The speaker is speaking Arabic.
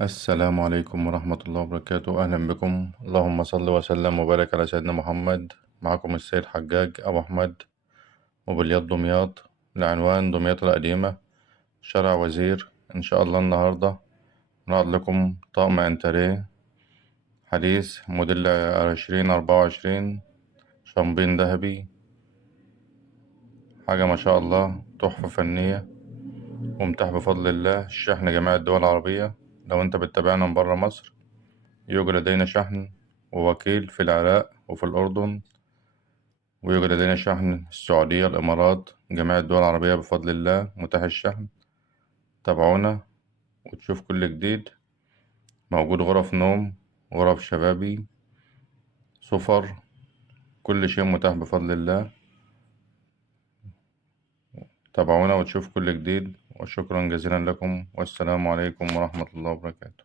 السلام عليكم ورحمة الله وبركاته. أهلا بكم. اللهم صل وسلم وبارك على سيدنا محمد. معكم السيد حجاج أبو أحمد، موبيليات دمياط، العنوان دمياط القديمة، شارع وزير. إن شاء الله النهاردة نعرض لكم طقم انتريه حديث موديل 2024، شامبين ذهبي. حاجة ما شاء الله، تحفة فنية ومتاح بفضل الله. الشحن جميع الدول العربية. لو أنت بتتابعنا من برا مصر، يوجد لدينا شحن ووكيل في العراق وفي الأردن، ويوجد لدينا شحن السعودية، الإمارات، جميع الدول العربية بفضل الله متاح الشحن. تابعونا وتشوف كل جديد. موجود غرف نوم، غرف شبابي، سفر، كل شيء متاح بفضل الله. تابعونا وتشوف كل جديد، وشكرا جزيلا لكم، والسلام عليكم ورحمة الله وبركاته.